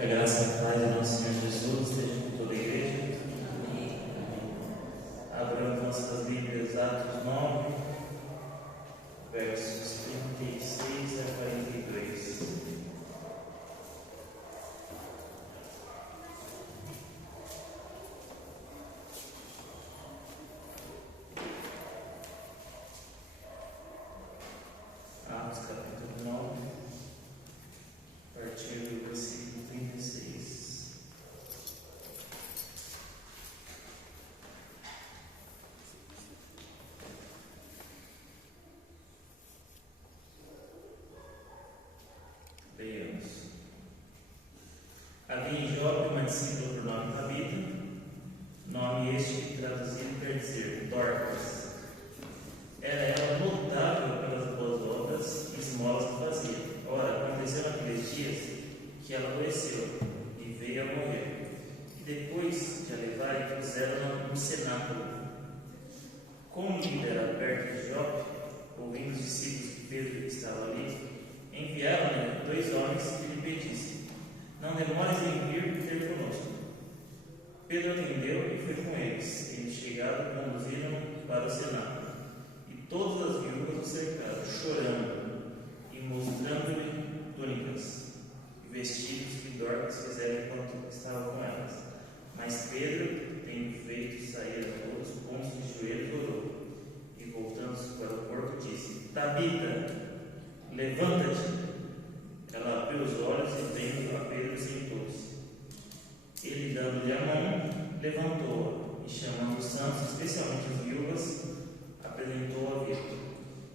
Que a graça e a paz de nosso Senhor Jesus esteja com toda a igreja. Abramos nossas Bíblias, Atos 9, versos 36 a 42. Atos capítulo 9, a partir do versículo 36. Leamos. Havia em Jope uma discípula por nome Tabita, nome este que traduzido quer dizer Dorcas. Era ela notável pelas boas obras e esmolas que fazia. Ora, aconteceu naqueles dias que ela adoeceu e veio a morrer. E depois de a levarem, puseram-na no cenáculo. Como o líder era perto de Jope, ouvindo os discípulos que Pedro estava ali, enviaram-lhe 2 homens que lhe pedissem: não demores em vir ter conosco. Pedro atendeu e foi com eles. Eles chegaram, conduziram-no para o cenáculo. E todas as viúvas o cercaram, chorando e mostrando-lhe túnicas e vestidos que Dorcas fizera enquanto estava com elas. Mas Pedro, tendo feito sair a todos, pondo-se de joelhos, orou. E voltando-se para o corpo, disse: Tabita, levanta-te. Ela abriu os olhos e, vendo a Pedro, sentou-se. Ele, dando-lhe a mão, levantou-a e, chamando os santos, especialmente as viúvas, apresentou a vida.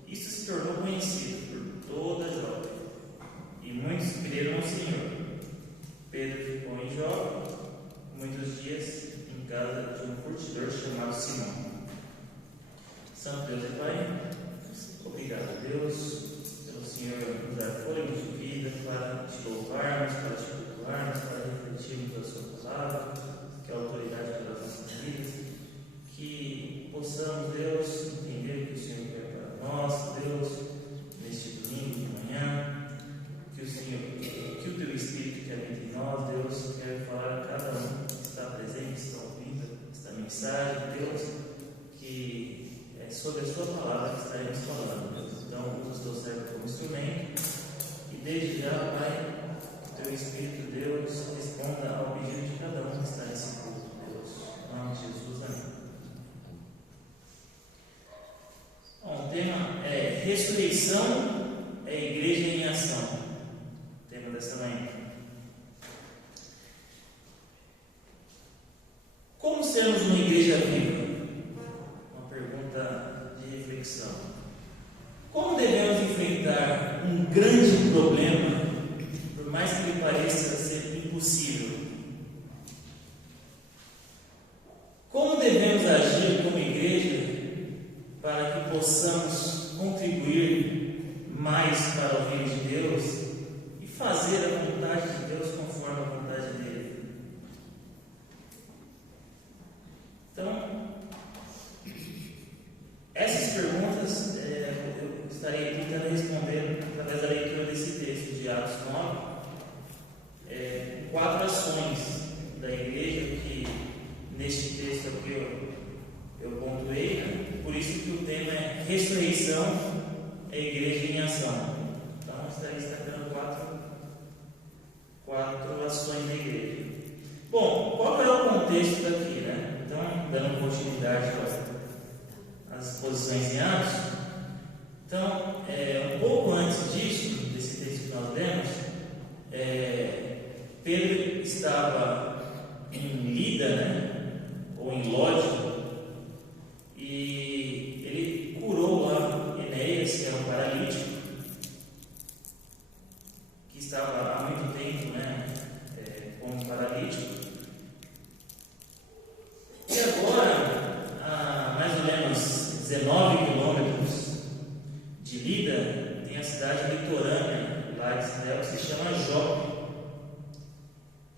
Isto se tornou conhecido por toda Jope, e muitos creram no Senhor. Pedro ficou em Jope muitos dias em casa de um curtidor chamado Simão. Santo Deus e Pai, obrigado, Deus, pelo Senhor nos dar fôlego de vida para te louvarmos, para te cultuarmos, para refletirmos a sua palavra, que é a autoridade pelas nossas vidas, que possamos, Deus, entender o que o Senhor quer para nós, Deus, neste domingo de manhã, que o Teu Espírito que habita em nós, Deus, quer falar a cada um que está presente, que está ouvindo esta mensagem, Deus, que é sobre a Sua palavra que estaremos falando, Deus. Então, usa o Teu servo como instrumento, e desde já, Pai, o Teu Espírito, Deus, responda ao pedido de cada um que está nesse culto, Deus. Em nome de Jesus, amém. Bom, o tema é Ressurreição é Igreja em Ação. O tema dessa manhã. Como sermos uma igreja viva? Uma pergunta de reflexão. Como devemos enfrentar um grande problema, por mais que lhe pareça ser impossível? Como devemos agir como igreja para que possamos contribuir mais para o reino de Deus e fazer a vontade de Deus conforme a vontade dele? Então, essas perguntas eu estarei tentando responder através da leitura desse texto de Atos 9, 4 ações da igreja que neste texto aqui eu pontuei, né? Por isso que o tema é Ressurreição é Igreja em Ação. Então, eu estarei destacando quatro ações da igreja. Bom, qual é o contexto daqui, né? Então, dando continuidade às exposições em Atos. Então, um pouco antes disso, desse texto que nós lemos, Pedro estava em Lida, né? Ou em Lode, e ele curou lá Enéas, que era um paralítico, que estava há muito tempo, né, como paralítico. E agora, a mais ou menos 19 quilômetros de Lida, tem a cidade litorânea lá de Israel, que se chama Jope.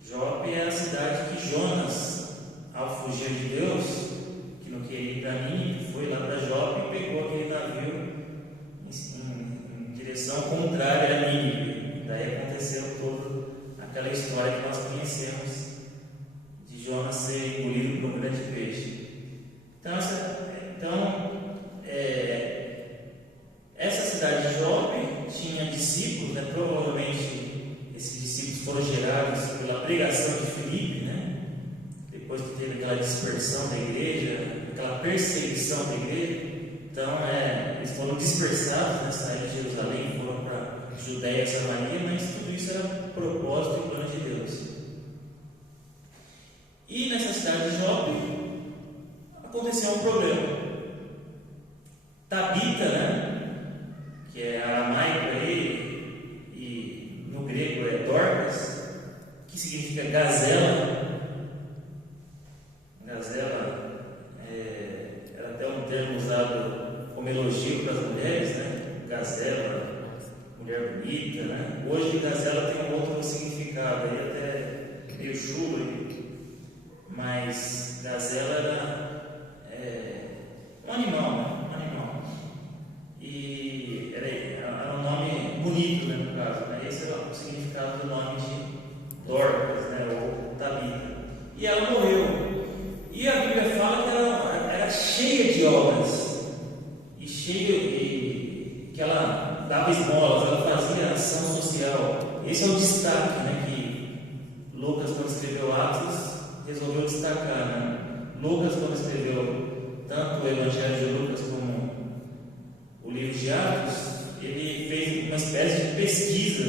Jope é a cidade que Jonas, ao fugir de Deus, que não queria ir para Nínive, foi lá para Jope e pegou aquele navio em direção contrária a Nínive. Daí aconteceu toda a aquela história que nós conhecemos de Jonas ser engolido por um grande peixe. Essa cidade de Jope tinha discípulos, né? Provavelmente esses discípulos foram gerados pela pregação de Filipe, né? Depois que teve aquela dispersão da igreja, aquela perseguição da igreja. Então, eles foram dispersados, né? Saíram de Jerusalém, foram para Judéia e Samaria, mas tudo isso era propósito e plano de Deus. E nessa cidade de Jope aconteceu um problema. Tabita, né? Que é aramaico aí, e no grego é Dorcas, que significa gazela. Gazela era até um termo usado como elogio para as mulheres, né? Gazela, mulher bonita, né? Hoje gazela tem um outro significado, aí até meio chulo, mas gazela era um animal, né? E era um nome bonito, né, no caso, né? Esse é o significado do nome de Dorcas, né, ou Tabita. E ela morreu. E a Bíblia fala que ela era cheia de obras, e que ela dava esmolas, ela fazia ação social. Esse é o destaque, né, que Lucas, quando escreveu Atos, resolveu destacar, né? Lucas, quando escreveu tanto o Evangelho de Lucas como o livro de Atos, ele fez uma espécie de pesquisa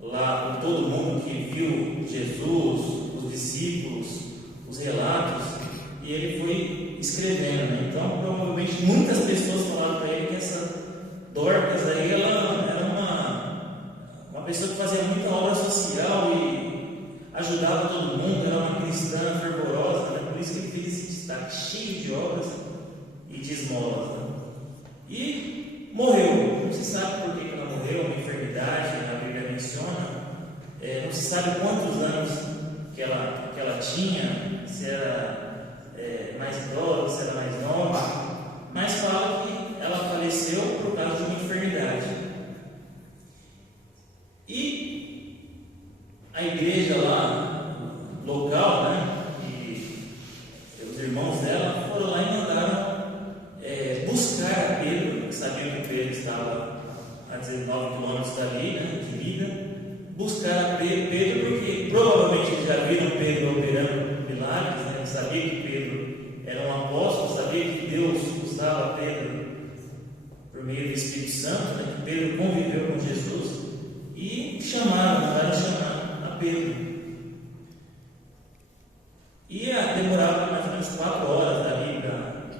lá com todo mundo que viu Jesus, os discípulos, os relatos, e ele foi escrevendo, né? Então, provavelmente muitas pessoas falaram para ele que essa Dorcas aí, ela era uma pessoa que fazia muita obra social e ajudava todo mundo, era uma cristã fervorosa, né? Por isso que ele fez esse destaque cheio de obras e de esmolas, né? E morreu. Não se sabe por que ela morreu, uma enfermidade, a Bíblia menciona. Não se sabe quantos anos que ela tinha, se era mais idosa, se era mais nova, mas fala que ela faleceu por causa de uma enfermidade. E a igreja lá, local, né, e os irmãos dela foram lá e mandaram buscar a Pedro, que sabiam que Pedro estava a 19 quilômetros dali, né, de Lida, buscar a Pedro, porque provavelmente eles já viram Pedro operando milagres, né, sabia que Pedro era um apóstolo, sabia que Deus usava Pedro por meio do Espírito Santo, né, que Pedro conviveu com Jesus, e mandaram chamar a Pedro. Ia demorar mais ou menos 4 horas dali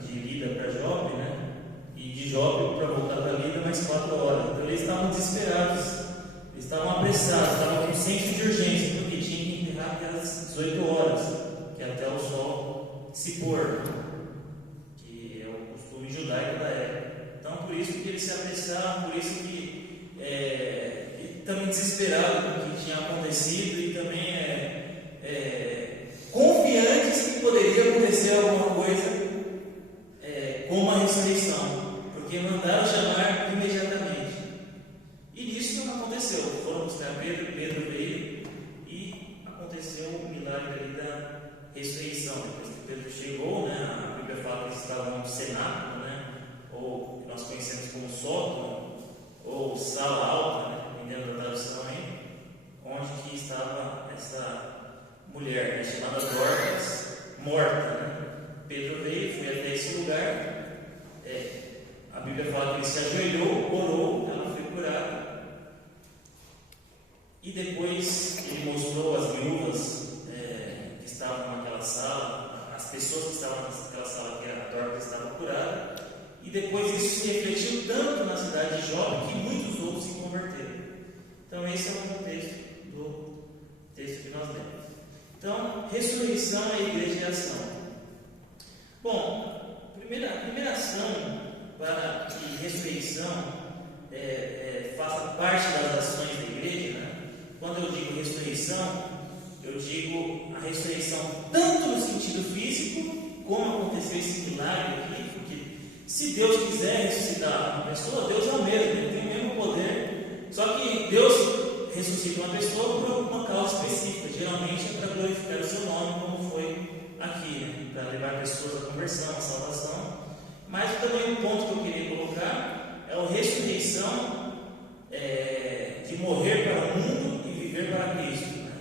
de Lida para Jope, né? E de Jope para voltar para Lida mais 4 horas. Então eles estavam desesperados, eles estavam apressados, estavam com senso de urgência, porque tinha que enterrar até as 18 horas, que é até o sol se pôr, que é o costume judaico da época. Então por isso que eles se apressaram, por isso que também desesperados com o que tinha acontecido e também confiantes que poderia acontecer alguma coisa como a ressurreição, porque mandaram chamar imediatamente. E nisso não aconteceu. Foram buscar Pedro veio e aconteceu o milagre ali da ressurreição. Depois que Pedro chegou, né, a Bíblia fala que eles estavam no cenáculo, né, ou que nós conhecemos como sótão, ou sala alta, né, dependendo da tradução aí, onde que estava essa mulher, né, chamada Dorcas, morta, né? Pedro veio, foi até esse lugar. A Bíblia fala que ele se ajoelhou, orou, ela foi curada. E depois ele mostrou as viúvas que estavam naquela sala, as pessoas que estavam naquela sala que a Dorcas estava curada. E depois isso se refletiu tanto na cidade de Jope que muitos outros se converteram. Então esse é o contexto do texto que nós lemos. Então, ressurreição é igreja em ação. Bom, a primeira ação para que ressurreição faça parte das ações da igreja, né? Quando eu digo ressurreição, eu digo a ressurreição tanto no sentido físico, como aconteceu esse milagre aqui, porque se Deus quiser ressuscitar uma pessoa, Deus é o mesmo, ele tem o mesmo poder, só que Deus ressuscita uma pessoa por uma causa específica, geralmente é para glorificar o seu nome, como foi aqui, né? Para levar pessoas à conversão, à salvação. Mas também um ponto que eu queria colocar é a ressurreição de morrer para o mundo e viver para Cristo, né?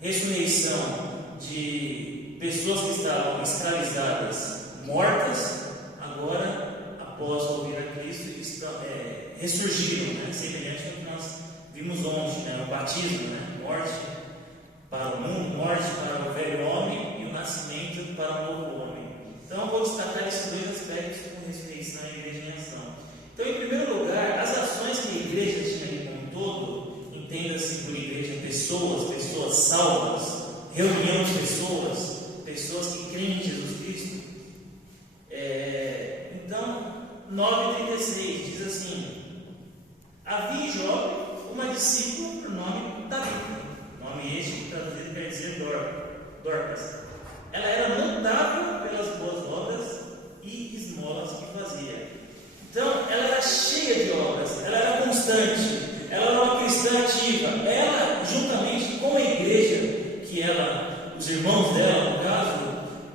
Ressurreição de pessoas que estavam escravizadas, mortas, agora, após ouvir a Cristo, ressurgiram, né? Semelhante ao que nós vimos ontem, né? O batismo, né? Morte para o mundo, morte para o velho homem e o nascimento para o novo homem. Então, eu vou destacar esses dois aspectos como ressurreição e igreja em ação. Então, em primeiro lugar, as ações que a igreja tinha ali como um todo, entenda-se por igreja pessoas salvas, reunião de pessoas que creem em Jesus Cristo. Então, 9,36 diz assim: havia em Jope uma discípula por nome Tabita, nome este que traduzido quer dizer Dorcas. Ela era notável pelas boas obras e esmolas que fazia. Então, ela era cheia de obras, ela era constante, ela era uma cristã ativa. Ela, juntamente com a igreja, os irmãos dela, no caso,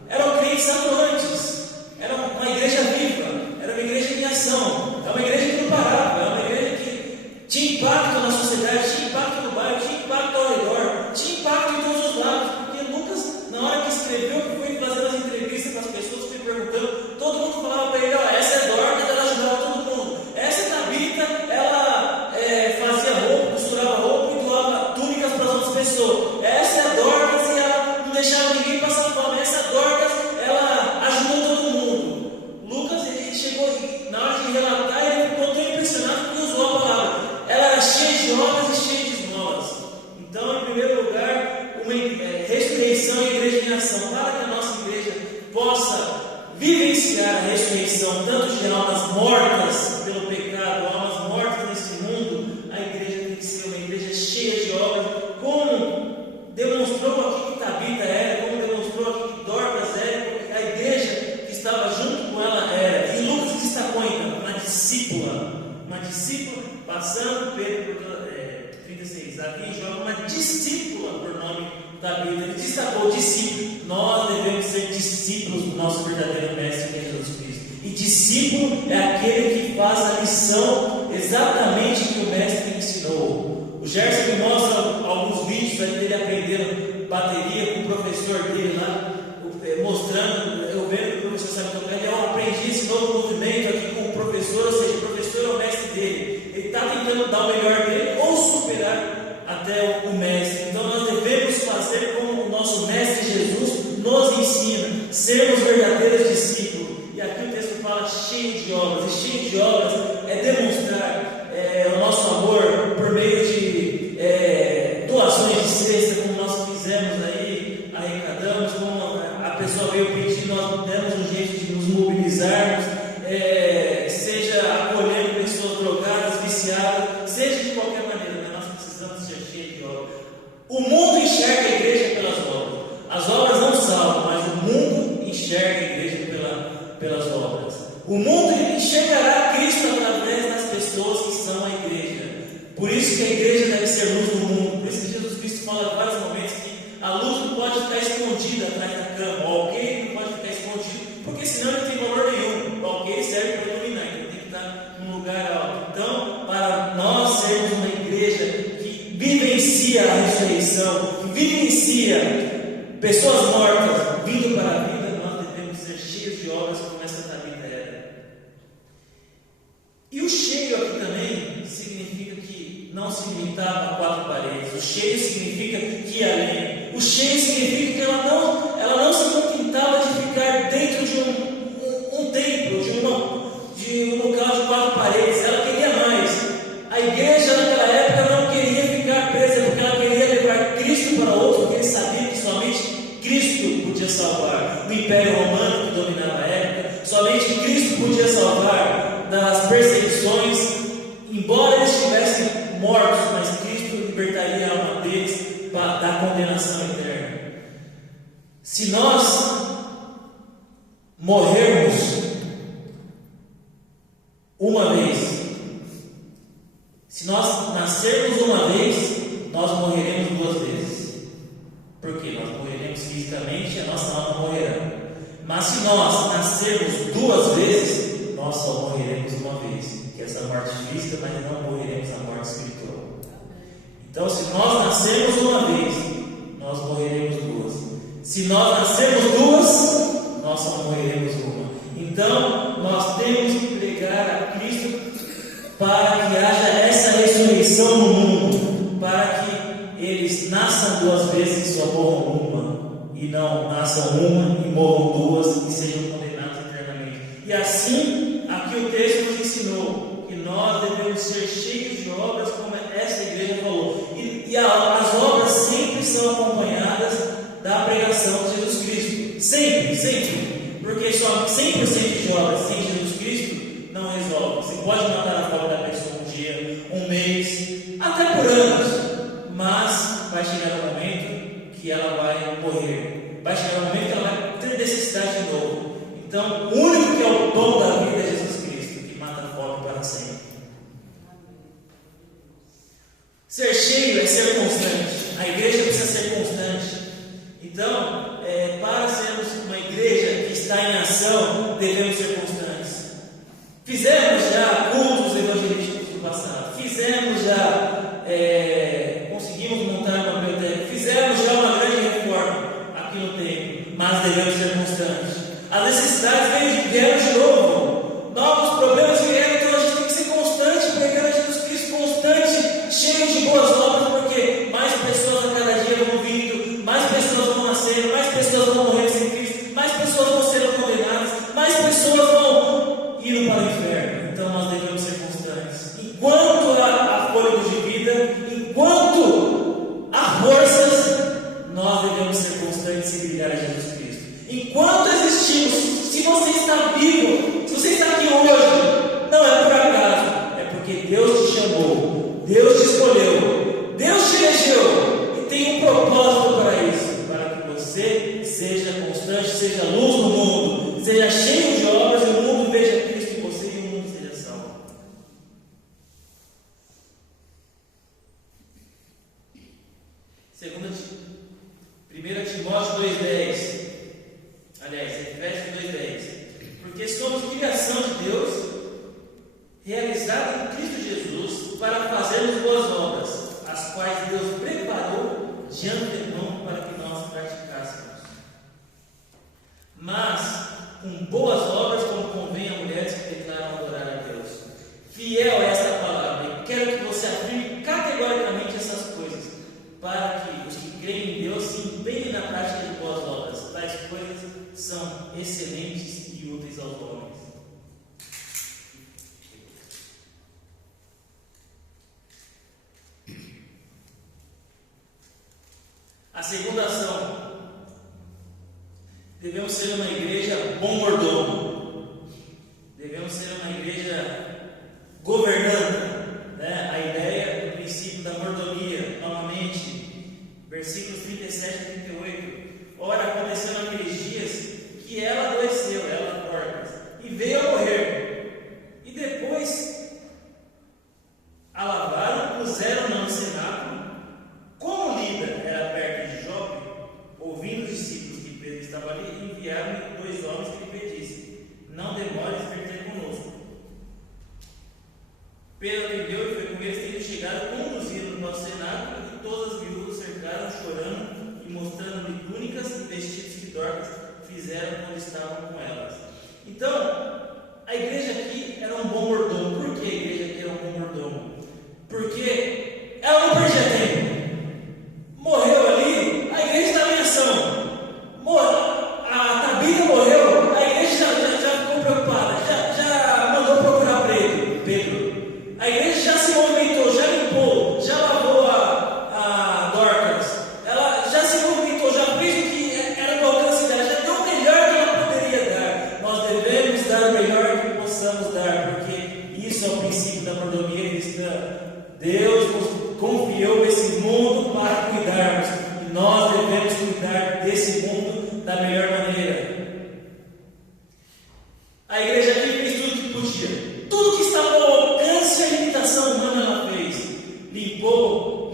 eram crentes atuantes, era uma igreja viva, era uma igreja em ação, era uma igreja que não parava, era uma igreja que tinha impacto na sociedade, tinha impacto no bairro, tinha impacto ao redor, tinha impacto em todos os lados, porque Lucas, na hora que escreveu, que foi fazendo as entrevistas com as pessoas, foi perguntando, todo mundo falava para ele: essa é Dorcas, ela ajudava todo mundo, essa é Tabita, ela fazia roupa, costurava roupa e doava túnicas para as outras pessoas, essa é Dorcas e ela não deixava ninguém passar fome, essa é Dorcas, ela ajudou todo mundo. Lucas, ele chegou, na hora de relatar, ele ficou tão impressionado porque usou a palavra, ela era cheia de obras e cheia de esmolas. Então, em primeiro lugar, uma ressurreição e igreja em ação, para que a nossa igreja possa vivenciar a ressurreição, tanto de almas mortas pelo pecado, almas mortas nesse mundo. A igreja tem que ser uma igreja cheia de obras, como demonstrou aqui que Tabita era, como demonstrou aqui que Dorcas era, porque a igreja que estava junto com ela era. E Lucas destacou ainda uma discípula, passando Pedro por 36, havia em João uma discípula por nome Tabita. Ele destacou discípulo. Nós devemos ser discípulos do nosso verdadeiro mestre, que é Jesus Cristo. E discípulo é aquele que faz a lição exatamente que o mestre ensinou. O Gerson me mostra alguns vídeos aí dele aprendendo bateria com o professor dele lá, mostrando, eu vendo que o professor sabe tocar. Eu aprendi esse novo movimento aqui com o professor, ou seja, o professor é o mestre dele. Ele está tentando dar o melhor dele ou superar até o mestre. Então nós devemos fazer como o nosso mestre Jesus nos ensina, sermos verdadeiros discípulos. E aqui o texto fala cheio de obras, e cheio de obras é demonstrar o nosso amor por meio de doações de cesta, como nós fizemos aí, arrecadamos, como a pessoa veio pedir, nós demos um jeito de nos mobilizarmos, seja acolhendo pessoas drogadas, viciadas, seja de qualquer maneira, mas nós precisamos ser cheios de obras. O mundo enxerga a igreja pelas obras. As obras não salvam, mas o mundo enxerga a igreja pelas obras. O mundo enxergará Cristo através das pessoas que são a igreja. Por isso que a igreja deve ser luz do mundo. Por isso que Jesus Cristo fala em vários momentos que a luz não pode ficar escondida atrás da cama. O alqueire não pode ficar escondido, porque senão ele não tem valor nenhum. O alqueire serve para iluminar, então tem que estar num lugar alto. Então, para nós sermos uma igreja que vivencia a ressurreição, que vivencia pessoas mortas vindo para a vida, nós devemos ser cheios de obras como essa Tabita era. E o cheio aqui também significa que não se limitava a 4 paredes. O cheio significa que ia além. O cheio significa que ela não se contentava de ficar dentro de um templo, de um local de 4 paredes. Ela queria mais. A igreja naquela época não queria ficar presa, porque ela queria levar Cristo para outros, porque eles sabiam que somente Cristo podia salvar. O Império Romano que dominava a época, somente Cristo podia salvar das perseguições, embora eles estivessem mortos, mas Cristo libertaria a alma deles da condenação eterna. Se nós morrermos uma vez, se nós nascermos uma vez, nós morreremos 2 vezes. Porque nós morreremos fisicamente e a nossa alma morrerá. Mas se nós nascermos 2 vezes, nós só morreremos uma vez, que é essa morte física, mas não morreremos a morte espiritual. Então, se nós nascermos uma vez, nós morreremos 2. Se nós nascermos 2, nós só morreremos uma. Então, nós temos que pregar a Cristo para que haja essa ressurreição no mundo, para que eles nasçam 2 vezes e só morram uma, e não nasçam uma e morram 2 e sejam condenados eternamente. E assim, aqui o texto nos ensinou que nós devemos ser cheios de obras, como essa igreja falou, e as obras sempre são acompanhadas da pregação de Jesus Cristo, sempre, porque só 100% de obras sem Jesus Cristo não resolve. Você pode matar a fome da pessoa um dia, um mês, até por anos, mas vai chegar um momento que ela vai morrer, vai chegar um momento que ela vai ter necessidade de novo. Então, o único que é o pão da vida é Jesus Cristo, que mata a fome para sempre. Ser cheio é ser constante. A igreja precisa ser constante. Então, para sermos uma igreja que está em ação, devemos ser constantes. Fizemos já cultos evangelísticos do passado. Fizemos já, conseguimos montar uma biblioteca. Fizemos já uma grande reforma aqui no templo. Mas devemos ser constantes. As necessidades vieram de novo. Novos problemas vieram, então a gente tem que ser constante, pregando Jesus Cristo constante, cheio de boas obras, porque mais pessoas a cada dia vão vindo, mais pessoas vão nascer, mais pessoas vão morrer sem Cristo, mais pessoas vão ser condenadas, mais pessoas vão ir para o inferno. Então nós devemos ser constantes. Enquanto há fôlego de vida, enquanto há forças, nós devemos ser constantes e brilhar a Jesus Cristo. Enquanto existimos, se você está vivo, se você está aqui hoje, não é por acaso, é porque Deus te chamou, Deus te escolheu, Deus te elegeu e tem um propósito para isso, para que você seja constante, seja luz no mundo, seja cheio de obras e o mundo veja Cristo em você e o mundo seja salvo. Segunda, 1 Timóteo 2,10. Aliás, Efésios 2,10. Porque somos criação de Deus, realizada em Cristo Jesus, para fazermos boas obras, as quais Deus preparou de antemão para que nós praticássemos. Mas, com boas obras, como convém a mulheres que declaram adorar a Deus. Fiel a esta palavra, e quero que você afirme categoricamente essas coisas, para que os que creem em Deus se empenhem na prática de boas obras. Tais coisas são excelentes e úteis aos homens. A segunda ação: devemos ser uma igreja bom mordomo, devemos ser uma igreja governanta, né? A ideia do princípio da mordomia, novamente, versículos 37 e 38. Ora, aconteceu naqueles dias que ela adoeceu, ela Dorcas, e veio a morrer. E depois a lavaram, puseram no cenáculo. Como Lida era perto de Jope, ouvindo os discípulos que Pedro estava ali, enviaram 2 homens que lhe pedissem: não demores vir ter conosco. Pedro atendeu e foi com eles, tendo chegado, conduziram no cenáculo, e todas as viúvas cercaram, chorando e mostrando-lhe túnicas e vestidos que Dorcas fizeram quando estavam com elas. Então, a igreja aqui era um bom mordomo. Por que a igreja aqui era um bom mordomo? Porque ela não perdia tempo. Morreu ali, a igreja estava em ação. A Tabita morreu, a igreja já ficou preocupada, já mandou procurar Pedro. A igreja já se movimentou, já limpou, já lavou a Dorcas. Ela já se movimentou, já fez o que era do alcance dela, já deu o melhor que ela poderia dar. Nós devemos dar o melhor que possamos dar, porque isso é o princípio da mordomia cristã. Deus nos confiou esse mundo para cuidarmos, e nós devemos cuidar desse mundo da melhor maneira. A igreja aqui fez tudo o que podia, tudo que estava ao alcance e a limitação humana ela fez. Limpou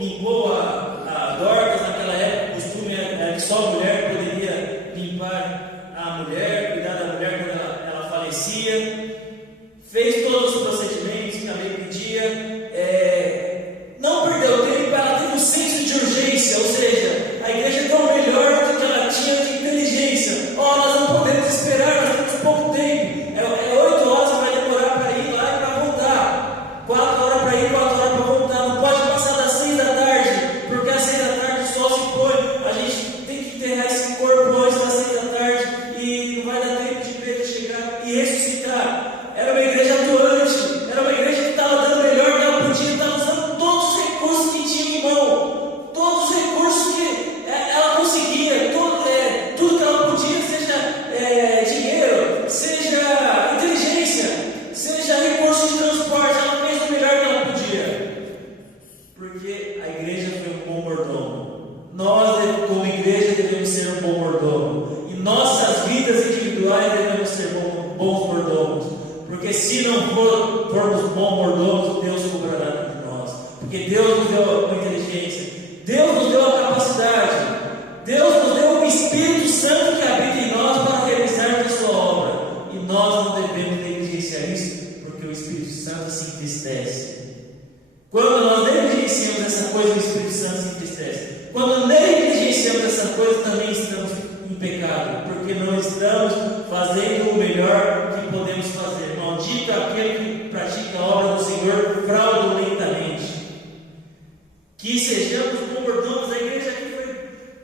Deus nos deu a inteligência, Deus nos deu a capacidade, Deus nos deu o Espírito Santo que habita em nós para realizar a sua obra. E nós não devemos negligenciar isso, porque o Espírito Santo se entristece. Quando nós negligenciamos essa coisa, o Espírito Santo se entristece. Quando negligenciamos essa coisa, também estamos em pecado, porque não estamos fazendo o melhor que podemos fazer. Maldito aquele que pratica a obra do Senhor fraudulentamente. Que sejamos bom mordomos. A igreja aqui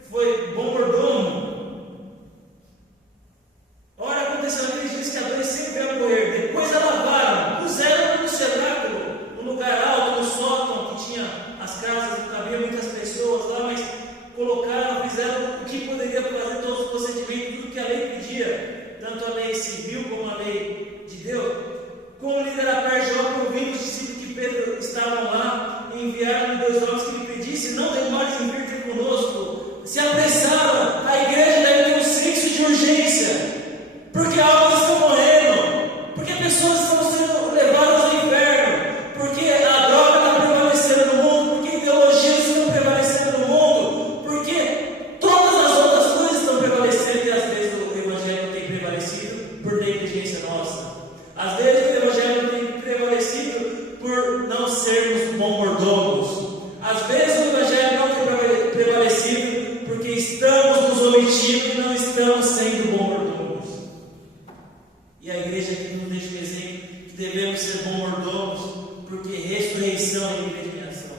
foi bom mordomo. Ora, aconteceu aquele dia que a dois sempre veio morrer. Depois a lavaram, puseram no cenáculo, no lugar alto, no sótão, que tinha as casas, cabia muitas pessoas lá, mas colocaram, fizeram o que poderia fazer, todos os procedimentos, tudo que a lei pedia, tanto a lei civil como a lei de Deus. Como o líder da parte de obra, ouvindo os discípulos que Pedro estavam lá, enviaram 2 homens que lhe pedissem: não demores em vir ter conosco. Se apressaram, a igreja deve ter um senso de urgência, porque almas estão morrendo, porque pessoas estão sendo levadas ao inferno, porque a droga está prevalecendo no mundo, porque ideologias estão prevalecendo no mundo, porque todas as outras coisas estão prevalecendo, e às vezes o evangelho não tem prevalecido por negligência nossa. Às vezes o evangelho não tem prevalecido por não sermos bons mordomos. Às vezes o evangelho não tem prevalecido porque estamos nos omitindo e não estamos sendo bons mordomos. E a igreja aqui nos deixa o exemplo que devemos ser bons mordomos, porque ressurreição é igreja em ação.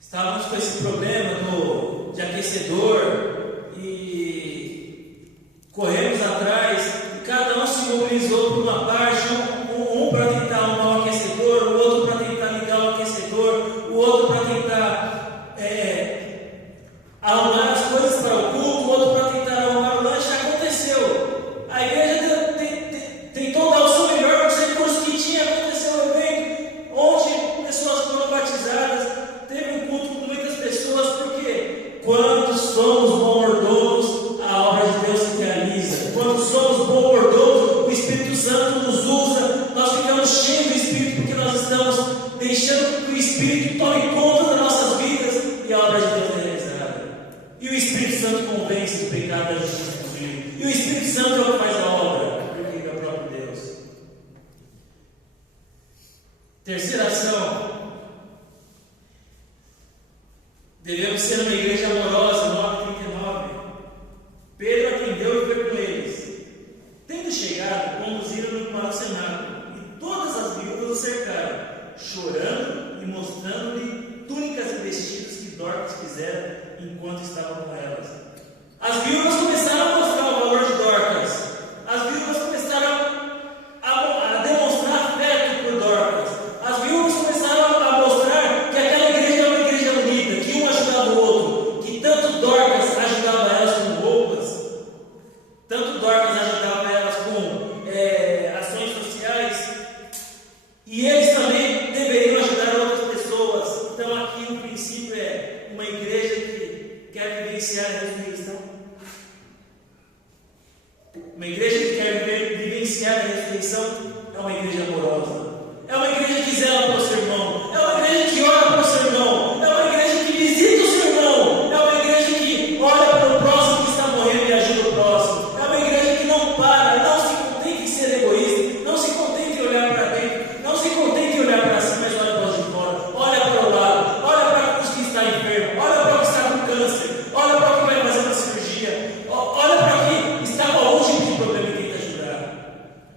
Estávamos com esse problema de aquecedor e corremos atrás, e cada um se mobilizou por uma parte, um para tentar arrumar o aquecedor, o outro para tentar ligar o aquecedor, o outro para tentar arrumar as coisas para o culto, o outro para tentar arrumar o lanche. Aconteceu. A igreja tentou dar o seu melhor com os recursos que tinha. Aconteceu um evento onde pessoas foram batizadas. Teve um culto com muitas pessoas, porque quando somos bons mordomos, a obra de Deus se realiza. Quando somos bons mordomos, o Espírito Santo nos usa, nós ficamos cheios do Espírito, porque nós estamos deixando que o Espírito tome conta das nossas vidas e a obra de Deus é realizada. E o Espírito Santo convence do pecado, da justiça e do juízo. E o Espírito Santo é o que faz a obra, porque é o próprio Deus. Terceira ação: devemos ser uma igreja amorosa. 9:39. Pedro atendeu e foi com eles. Tendo chegado, conduziram-no para o cenáculo, e todas as viúvas o cercaram, chorando e mostrando-lhe túnicas e vestidos que Dorcas fizera enquanto estavam com elas. As viúvas começaram a mostrar o valor de Dorcas. As viúvas começaram a demonstrar afeto por Dorcas. As viúvas começaram a mostrar que aquela igreja é uma igreja unida, que um ajudava o outro, que tanto Dorcas ajudava elas com roupas, tanto Dorcas ajudava elas com ações sociais, e eles também deveriam ajudar outras pessoas. Então aqui o princípio é uma igreja que quer vivenciar a ressurreição. Uma igreja que quer vivenciar a ressurreição é uma igreja amorosa. É uma igreja que zela para o seu irmão. É uma igreja que ora para o seu irmão. É uma igreja que visita o seu irmão. É uma igreja que olha para o próximo que está morrendo e ajuda o próximo. É uma igreja que não para, não se contenta em ser egoísta, não se contenta em olhar para dentro, não se contenta em olhar para cima, mas olha para os de fora, olha para o lado, olha para os que está enfermo, olha para o que está com câncer, olha para o que vai fazer uma cirurgia, olha para o que está com algum tipo de problema e tenta ajudar.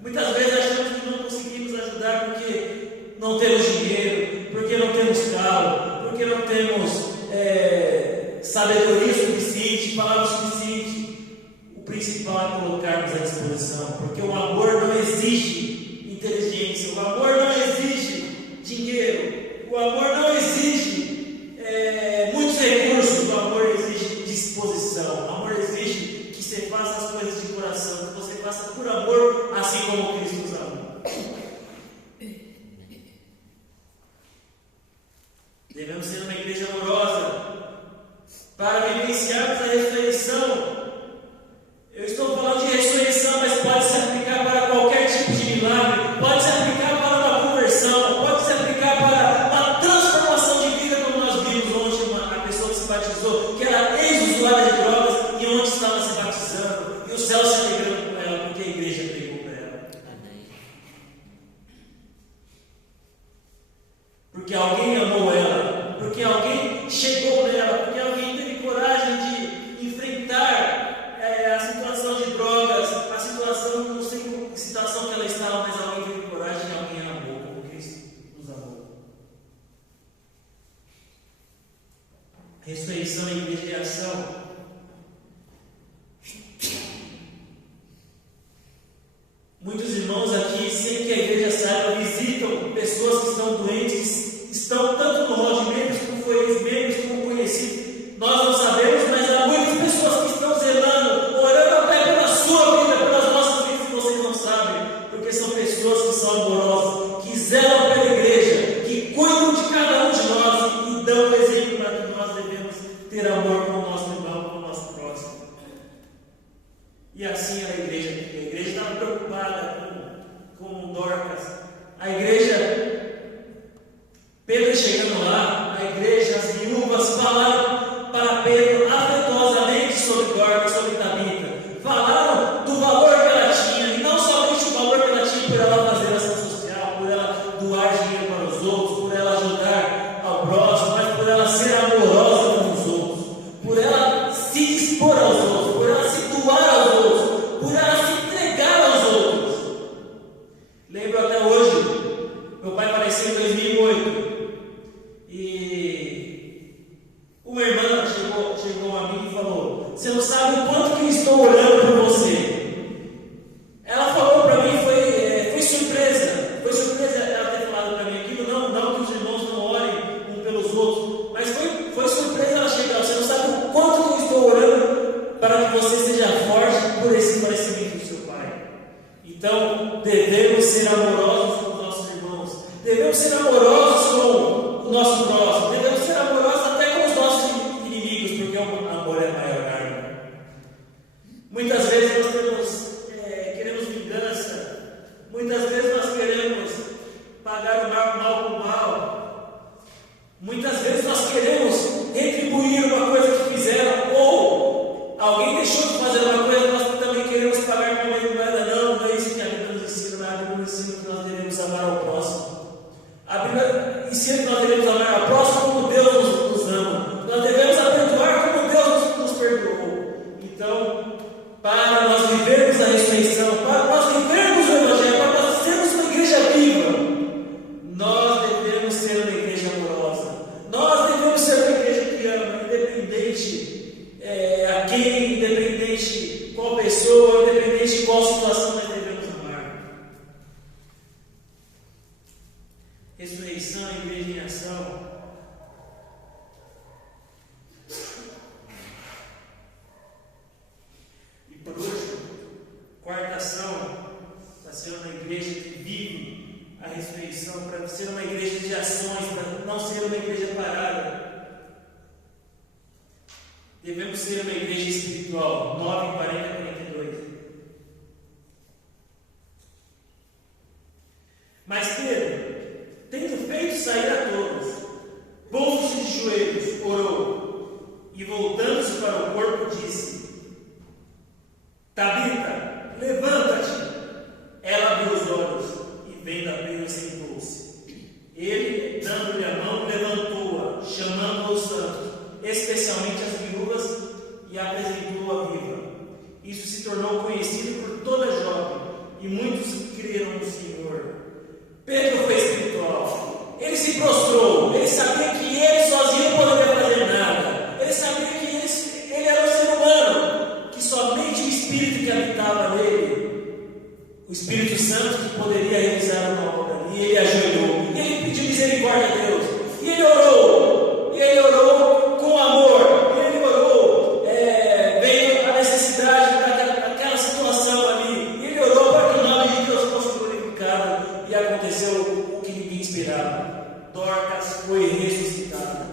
Muitas vezes achamos que não conseguimos ajudar porque não temos dinheiro, porque não temos carro, porque não temos sabedoria suficiente, palavra suficiente. O principal é colocarmos à disposição, porque o amor não exige inteligência, o amor não exige dinheiro, o amor não exige muitos recursos, o amor exige disposição, o amor exige que você faça as coisas de coração, que você faça por amor, assim como Cristo nos amou. Devemos ser uma igreja amorosa. Para vivenciarmos a ressurreição, céu se alegrando com ela, porque a igreja pregou para ela. Porque alguém amou ela, porque alguém chegou nela, porque alguém teve coragem de enfrentar a situação de drogas, a situação, não sei que situação que ela estava, mas alguém teve coragem e alguém a amou, como Cristo nos amou. Ressurreição e igreja de ação. Muitos irmãos aqui, sem que a igreja saiba, visitam pessoas que estão doentes, estão tanto no hall de membros, como foi membros, como conhecidos. Nós não sabemos, mas há muitas pessoas que estão zelando, orando até pela sua vida, pelas nossas vidas, e vocês não sabem, porque são pessoas que são amorosas, que zelam pela igreja, que cuidam de cada um de nós e dão o exemplo para que nós devemos ter amor com o nosso irmão, com o nosso próximo. E assim era a igreja. A igreja estava preocupada com Dorcas. A igreja, Pedro chegando lá, a igreja, as viúvas falaram para Pedro afetuosamente sobre Dorcas, sobre Tabita. Falaram do valor que ela tinha, e não somente o valor que ela tinha por ela fazer ação social, por ela doar dinheiro para os outros, por ela ajudar ao próximo, mas por ela ser amorosa com os outros, por ela se dispor aos outros, por ela se doar aos outros, por ela se entregar aos outros. Lembro até hoje, meu pai faleceu em 2008 e uma irmã chegou a mim e falou: você não sabe o quanto que eu estou orando por você. Ela falou para mim, foi surpresa ela ter falado para mim aquilo, não que os irmãos não orem um pelos outros, mas foi surpresa ela chegar. Você não sabe o quanto que eu estou orando para que você seja forte por esse falecimento do seu pai. Então, devemos ser amorosos com os nossos irmãos, devemos ser amorosos com o nosso próximo, devemos ser amorosos até com os nossos inimigos, porque o amor é a maior arma. Muitas vezes nós queremos vingança, muitas vezes nós queremos pagar o mal com o mal, muitas vezes nós queremos retribuir uma coisa que fizeram, ou alguém deixou de fazer uma coisa, nós também queremos pagar com a mesma moeda. Não é isso que a Bíblia nos ensina. A Bíblia nos ensina que nós devemos amar ao próximo. A Bíblia ensina que nós devemos amar ao próximo como Deus nos ama. Nós devemos perdoar como Deus nos perdoou. Então, para nós vivermos a ressurreição, para nós vivermos o Evangelho, para nós sermos uma igreja viva, nós devemos ser uma igreja amorosa. Nós devemos ser uma igreja que ama, independente a quem, independente qual pessoa, independente de qual situação nós devemos amar. Ressurreição, igreja em ação. E por último, quarta ação, para ser uma igreja que vive a ressurreição, para ser uma igreja de ações, para não ser uma igreja parada. Devemos ser uma igreja espiritual. 9:40-42. Mas Pedro, tendo feito sair a todos, pondo-se de joelhos, orou, e voltando-se para o corpo, disse: Tabita, levanta-te. Ela abriu os olhos, e vendo a Pedro, sentou-se. Ele, dando-lhe a mão, levantou-a, chamando os santos, especialmente as viúvas, e apresentou-a viva. Isso se tornou conhecido por toda Jope, e muitos creram no Senhor. Pedro foi espiritual. Ele se prostrou. Ele sabia que ele sozinho não poderia fazer nada. Ele sabia que ele era um ser humano, que somente o Espírito que habitava nele, o Espírito Santo, que poderia realizar uma obra. E ele ajoelhou. E ele pediu misericórdia a Deus. E ele orou. E ele orou com amor. E ele orou vendo a necessidade daquela situação ali. E ele orou para que o nome de Deus fosse glorificado. E aconteceu o que ninguém esperava. Dorcas foi ressuscitada.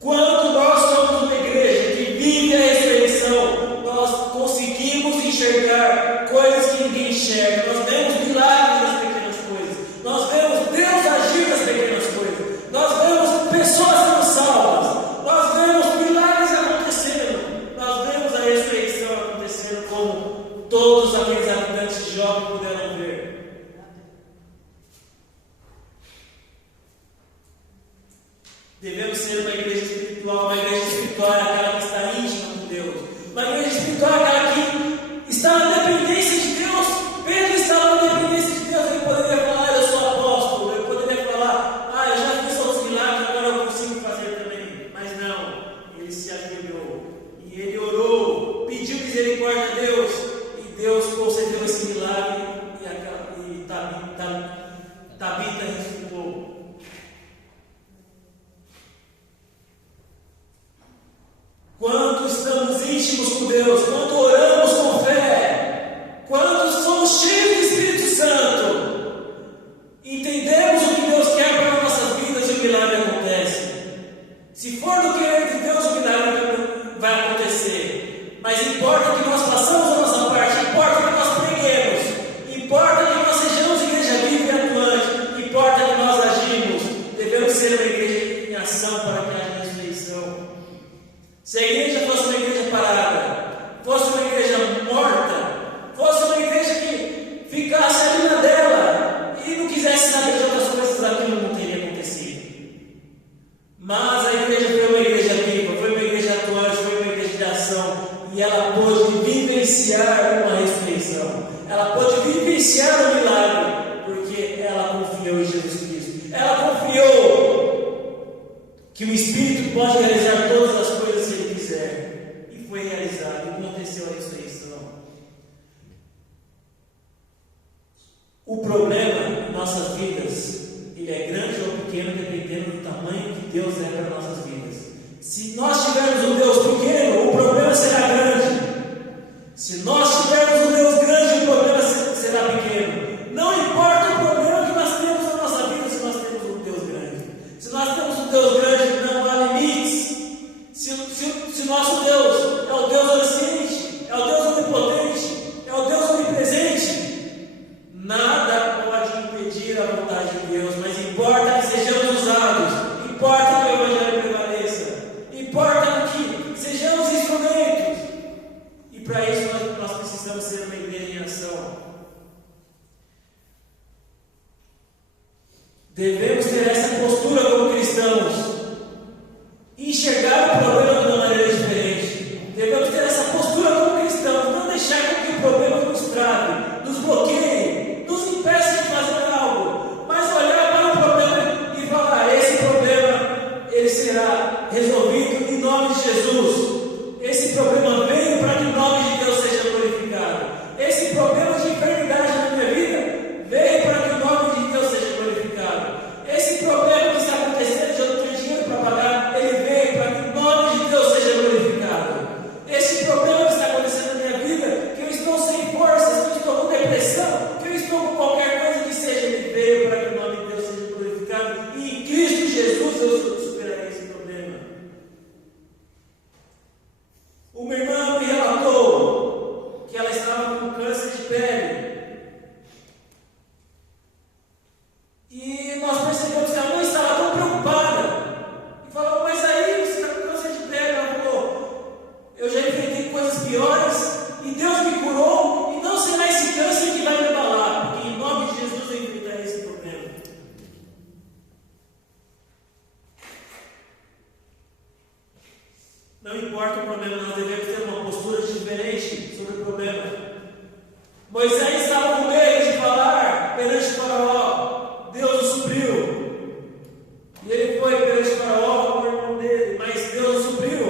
Quando nós somos uma igreja que vive a ressurreição, nós conseguimos enxergar coisas que ninguém enxerga. Nós vemos milagres nas pequenas coisas. Nós vemos Deus agir nas pequenas coisas. Nós vemos pessoas sendo salvas. Nós vemos milagres acontecendo. Nós vemos a ressurreição acontecendo como todos aqueles habitantes de Jope puderam ver. Devemos ser uma igreja espiritual. Uma igreja espiritual é aquela que está íntima com Deus. Uma igreja espiritual é aquela que está na dependência de Deus. Pedro estava na dependência de Deus. Ele poderia falar: eu sou apóstolo. Ele poderia falar: eu já fiz outros milagres, agora eu consigo fazer também. Mas não, ele se ajoelhou e ele orou, pediu misericórdia a Deus, e Deus concedeu esse milagre, e Tabita ressuscitou. Quanto estamos íntimos com Deus, quanto oramos com fé, quanto somos cheios do Espírito Santo, entendemos o que Deus quer para as nossas vidas e o milagre acontece. Se for do querer de Deus, o milagre vai acontecer. Mas importa que nós façamos a nossa parte, importa que nós preguemos, importa que nós sejamos igreja viva e atuante, importa que nós agimos. Devemos ser uma igreja em ação para que haja ressurreição. Se a igreja fosse uma igreja parada, fosse uma igreja morta, fosse uma igreja que ficasse ali na dela e não quisesse saber de outras coisas, aquilo não teria acontecido. Mas a igreja foi uma igreja viva, foi uma igreja atuante, foi uma igreja de ação, e ela pôde vivenciar uma ressurreição, ela pôde vivenciar um milagre, porque ela confiou em Jesus Cristo. Ela confiou que o Espírito pode realizar todas as coisas se Ele quiser, e foi realizado, e aconteceu a ressurreição. O problema em nossas vidas, ele é grande ou pequeno, dependendo do tamanho que Deus é para nossas vidas. Se nós tivermos um Deus pequeno, o problema será grande. Se nós tivermos um Deus grande, o problema será pequeno. Não importa o problema que nós temos na nossa vida, se nós temos um Deus grande. Se nós temos um Deus grande, não há limites. Se nosso Deus é o Deus onisciente, é o Deus onipotente, é o Deus onipresente, nada pode impedir a vontade de Deus, mas importa que sejamos usados, importa que o Evangelho prevaleça, importa que sejamos instrumentos, e para isso nós precisamos ser uma igreja em ação. Devemos ter essa postura como cristãos, enxergar o problema de uma maneira diferente. Devemos ter essa postura como cristãos, não deixar que o problema nos trave, nos bloqueie, nos impeça de fazer algo, mas olhar para o problema e falar: esse problema ele será resolvido em nome de Jesus. Esse problema veio para que o nome de Deus seja glorificado. Esse problema de enfermidade na minha vida veio para que o nome de Deus seja glorificado. Esse problema que está acontecendo de eu não ter dinheiro para pagar, ele veio para que o nome de Deus seja glorificado. Esse problema que está acontecendo na minha vida, que eu estou sem forças, que eu estou com depressão, que eu estou com qualquer coisa que seja, ele veio para que o nome de Deus seja glorificado. E em Cristo Jesus eu superarei esse problema. Uma irmã me relatou que ela estava com câncer de pele. E nós percebemos que ela não estava tão preocupada. E falou: mas aí você está com câncer de pele? Ela falou: eu já enfrentei coisas piores e Deus me curou, e não será esse câncer que vai me abalar, porque em nome de Jesus eu enfrentarei esse problema. Não importa o problema, nós devemos ter uma postura diferente sobre o problema. Moisés estava com medo de falar perante o Faraó. Deus o supriu. E ele foi perante o Faraó com o irmão dele, mas Deus o supriu.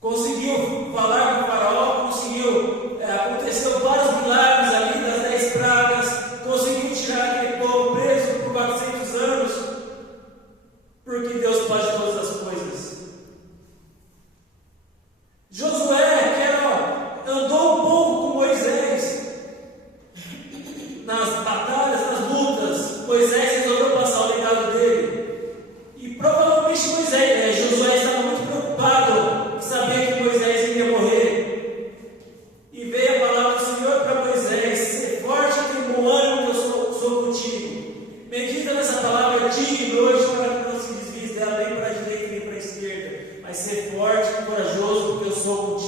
Conseguiu falar com o Faraó, aconteceu vários milagres ali das 10 pragas, conseguiu tirar aquele povo preso por 400 anos, porque Deus pode todas as coisas. Josué, que andou um pouco com Moisés nas batalhas, nas lutas, Moisés resolveu passar o legado dele. E provavelmente Josué estava muito preocupado, sabia que Moisés iria morrer. E veio a palavra do Senhor para Moisés: ser forte e ter bom ânimo, que eu sou contigo. Medita nessa palavra dia e noite para que não se desvie dela nem para a direita nem para a esquerda, mas ser forte e corajoso, porque eu sou contigo.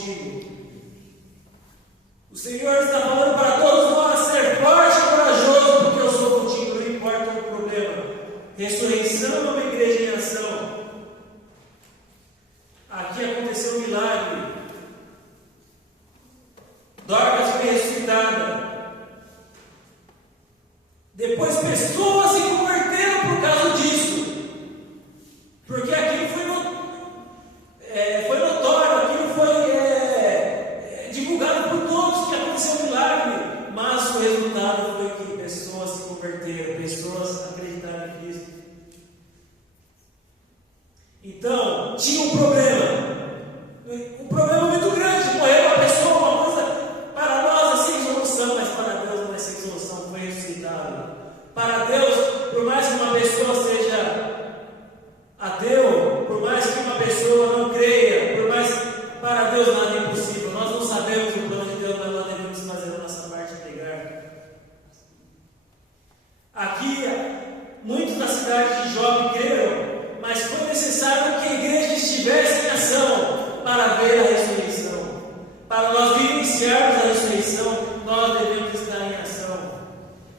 vivenciarmos a ressurreição, nós devemos estar em ação.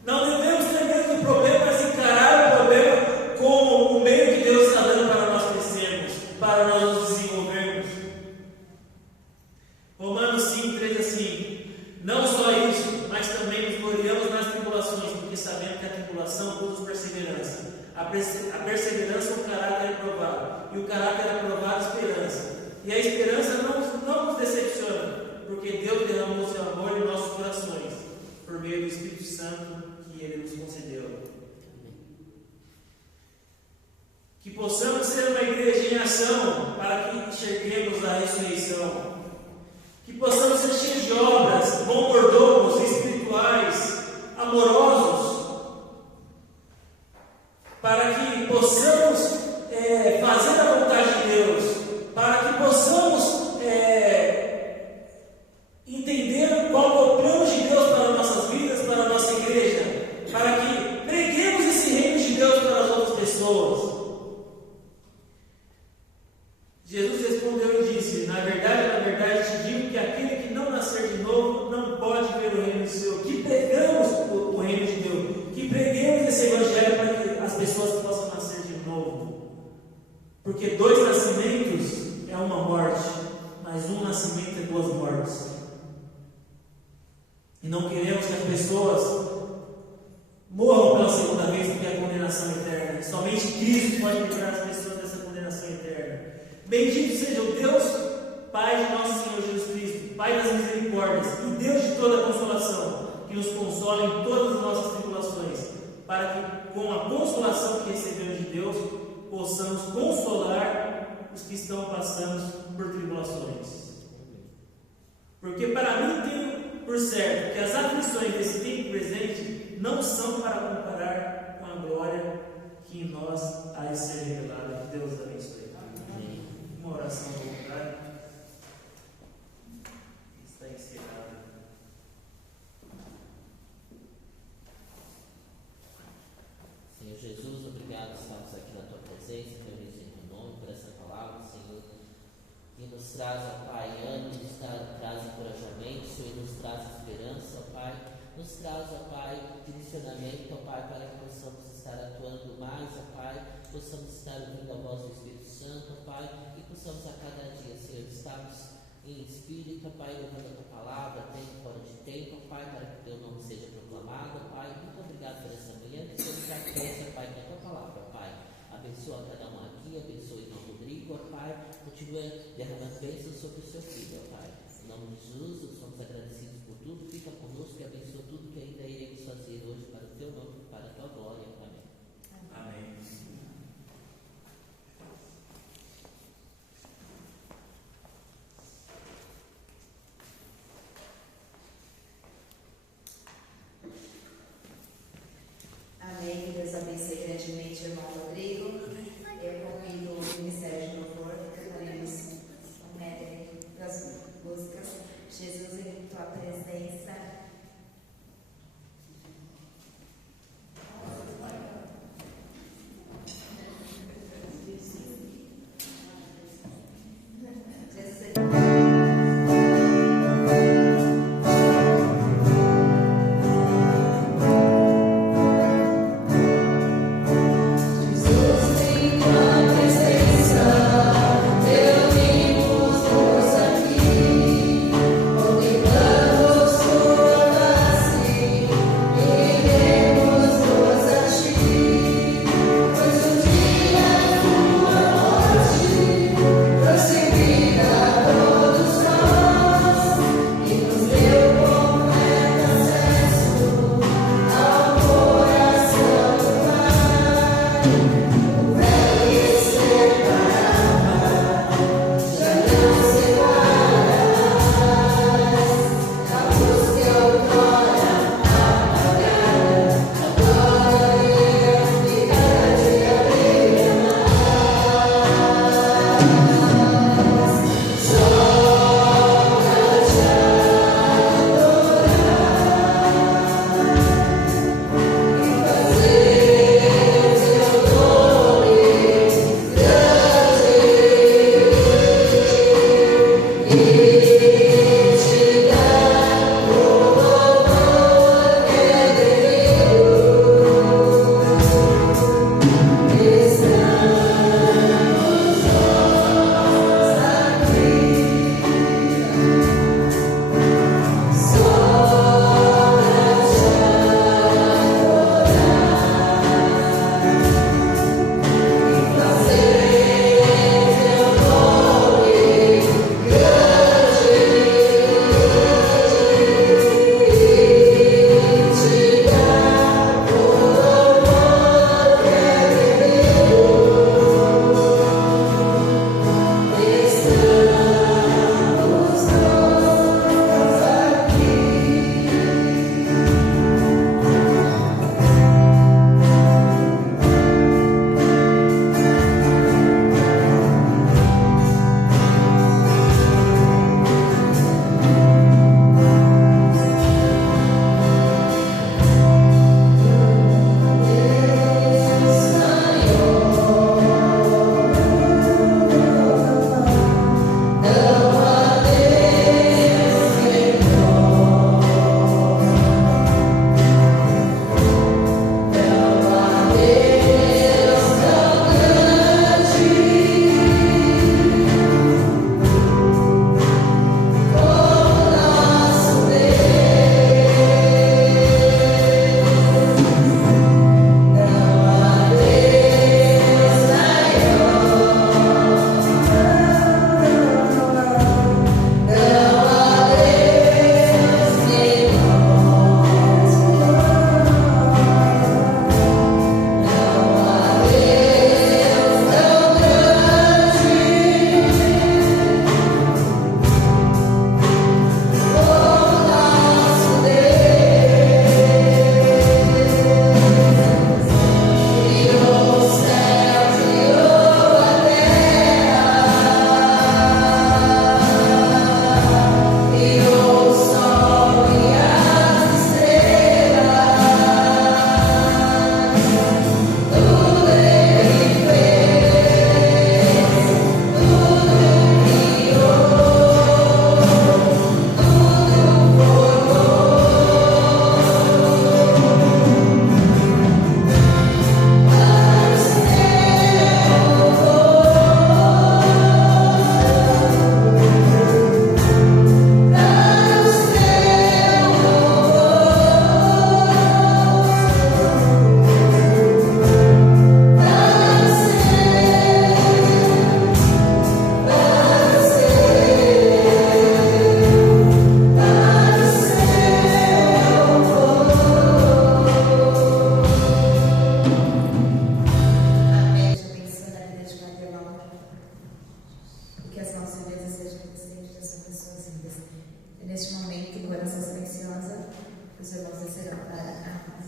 Não devemos ter medo do problema, mas encarar o problema como o meio que Deus está dando para nós crescermos, para nós nos desenvolvermos. Romanos 5, 3 assim: não só isso, mas também nos gloriamos nas tribulações, porque sabemos que a tribulação produz perseverança. A perseverança é um caráter aprovado, e o caráter aprovado é a esperança. E a esperança não nos decepciona, porque Deus derramou o seu amor em nossos corações, por meio do Espírito Santo que Ele nos concedeu. Que possamos ser uma igreja em ação, para que enxerguemos a ressurreição. Que possamos ser cheios de obras, mordomos, espirituais, amorosos, para que possamos fazer a vontade de Deus, para que possamos entender qual é o plano de Deus para nossas vidas, para a nossa igreja, para que preguemos esse reino de Deus para as outras pessoas. Jesus respondeu e disse: na verdade te digo que aquele que não nascer de novo não pode ver o reino do Senhor. Que pregamos o reino de Deus, que preguemos esse evangelho para que as pessoas possam nascer de novo. Porque 2 nascimentos é uma morte, mas um nascimento é 2 mortes. E não queremos que as pessoas morram pela segunda vez, porque é a condenação eterna. Somente Cristo pode livrar as pessoas dessa condenação eterna. Bendito seja o Deus, Pai de nosso Senhor Jesus Cristo, Pai das misericórdias e Deus de toda consolação, que nos consola em todas as nossas tribulações, para que, com a consolação que recebemos de Deus, possamos consolar os que estão passando por tribulações. Porque para mim tenho por certo que as aflições desse tempo presente não são para comparar com a glória que em nós há de ser revelada. Que Deus abençoe. Amém. Uma oração voluntária está encerrada. Senhor Jesus, obrigado, estamos aqui na tua presença, reunidos em teu nome, por essa palavra, Senhor, que nos traz, ó Pai, ânimo, nos traz encorajamento, Senhor, nos traz esperança, ó Pai, nos traz, ó Pai, direcionamento, ó Pai, para que possamos estar atuando mais, ó Pai, possamos estar ouvindo a voz do Espírito Santo, ó Pai, e possamos a cada dia, Senhor, estarmos em espírito, ó Pai, levando a tua palavra, tempo fora de tempo, ó Pai, para que teu nome seja proclamado, ó Pai. Muito obrigado por essa manhã, que Senhor nos aquece, ó Pai, com a tua palavra, ó Pai. Abençoa cada um aqui, abençoe o irmão Rodrigo, ó Pai, continua derramando bênçãos sobre o seu filho, ó Pai. Em nome de Jesus, somos agradecidos por tudo, fica conosco e abençoa tudo que ainda iremos fazer hoje para o teu nome, para a tua glória. Amém. Amém. Amém. Que Deus abençoe grandemente o irmão Rodrigo. Eu convido o Ministério de Louvor, cantaremos um medley das músicas Jesus em tua presença. Teu E neste momento, em oração silenciosa, os irmãos descerão para a